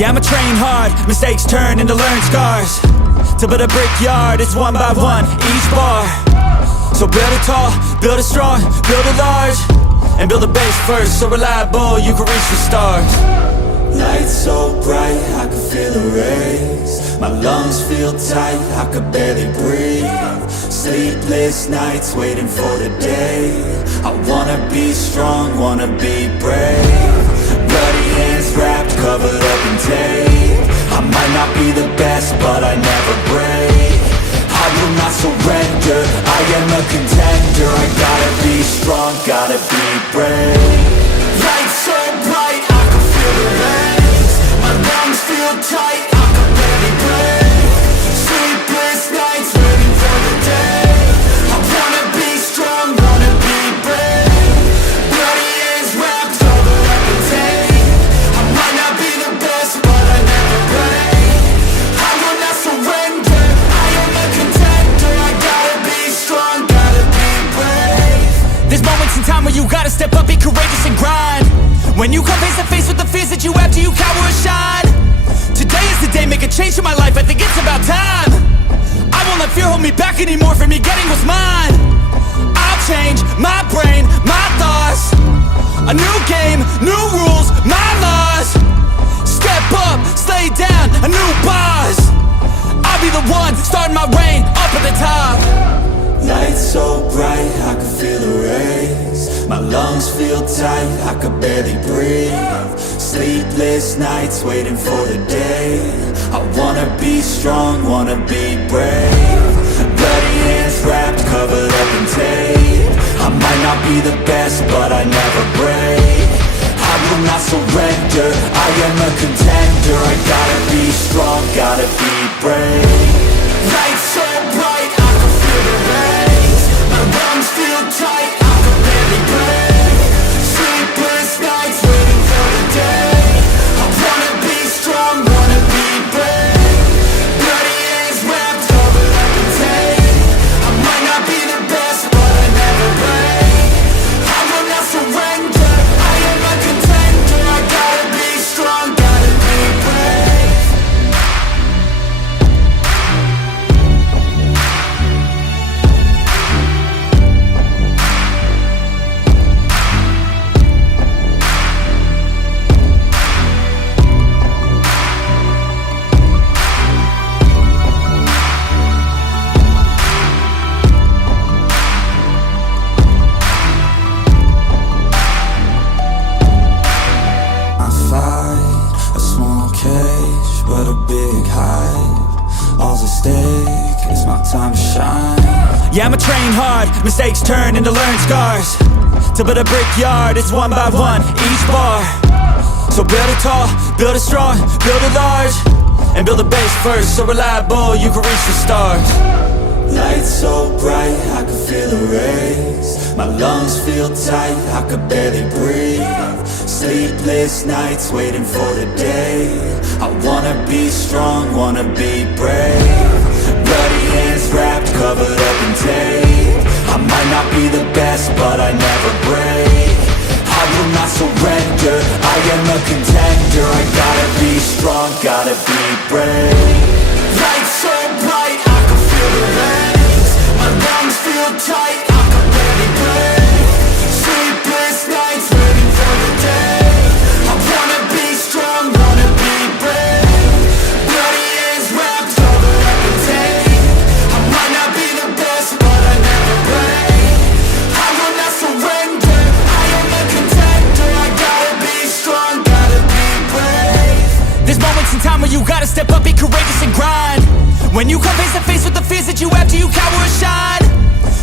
Yeah, I'ma train hard, mistakes turn into learned scars. To build a brickyard, it's one by one, each bar. So build it tall, build it strong, build it large, and build a base first, so reliable you can reach the stars. Lights so bright, I can feel the rays. My lungs feel tight, I could barely breathe. Sleepless nights waiting for the day. I wanna be strong, wanna be brave. Bloody hands wrapped, covered up in tape. I might not be the best, but I never break. I will not surrender, I am a contender. I gotta be strong, gotta be brave. Lights so bright, I can feel the rays. My lungs feel tight, I can barely breathe. Sleepless nights waiting for the day. I wanna be strong, wanna be brave. Bloody hands wrapped, covered up in tape. I might not be the best, but I never break. I will not surrender, I am a contender. I gotta be strong, gotta be brave. There's moments in time where you gotta step up, be courageous and grind. When you come face to face with the fears that you have, do you cower or shine? Today is the day, make a change in my life, I think it's about time. I won't let fear hold me back anymore from me getting what's mine. I'll change my brain, my thoughts. A new game, new rules, my laws. Step up, slay down, a new boss. I'll be the one, starting my reign, up at the top. Lights so bright, I can feel the rays. My lungs feel tight, I could barely breathe. Sleepless nights waiting for the day. I wanna be strong, wanna be brave. Bloody hands wrapped, covered up in tape. I might not be the best, but I never break. I will not surrender, I am a contender. I gotta be strong, gotta be brave. Lights so bright, I can feel the rays. My lungs feel tight, I can barely breathe. Sleepless nights waiting for the day. I wanna be strong, wanna be brave. Bloody hands wrapped, covered up in tape. I might not be the best, but I never break. I will not surrender, I am a contender. I gotta be strong, gotta be brave. I fight a small cage, but a big hive. All's at stake, it's my time to shine. Yeah, I'ma train hard, mistakes turn into learned scars. To build a brickyard, it's one by one, each bar. So build it tall, build it strong, build it large, and build a base first, so reliable you can reach the stars. Lights so bright, I can feel the rays. My lungs feel tight, I could barely breathe. Sleepless nights waiting for the day. I wanna be strong, wanna be brave. Bloody hands wrapped, covered up in tape. I might not be the best, but I never break. I will not surrender, I am a contender. I gotta be strong, gotta be brave. Lights so bright, I can feel the rays. My lungs feel tight, I can barely breathe. Sleepless nights waiting for the day. I wanna be strong, wanna be brave. Bloody hands wrapped, covered up in tape. I might not be the best, but I never break. I will not surrender, I am a contender. I gotta be strong, gotta be brave. There's moments in time where you gotta step up, be courageous and grind. When you come face to face with the fears that you have, do you cower or shine?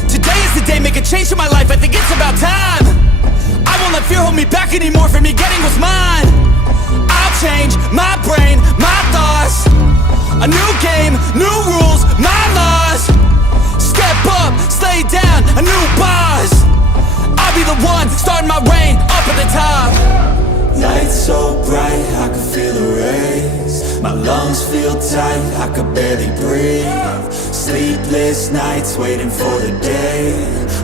Today is the day, make a change in my life, I think it's about time. I won't let fear hold me back anymore from me getting what's mine. I'll change my brain, my thoughts. A new game, new rules, my laws. Step up, slay down, a new boss. I'll be the one, starting my reign, up at the top. Lights so bright, I can feel the rays. My lungs feel tight, I could barely breathe. Sleepless nights waiting for the day.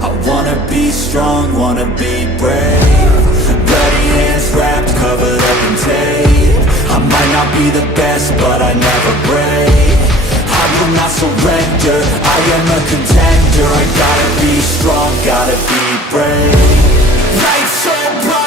I wanna be strong, wanna be brave. Bloody hands wrapped, covered up in tape. I might not be the best, but I never break. I will not surrender, I am a contender. I gotta be strong, gotta be brave. Lights so bright,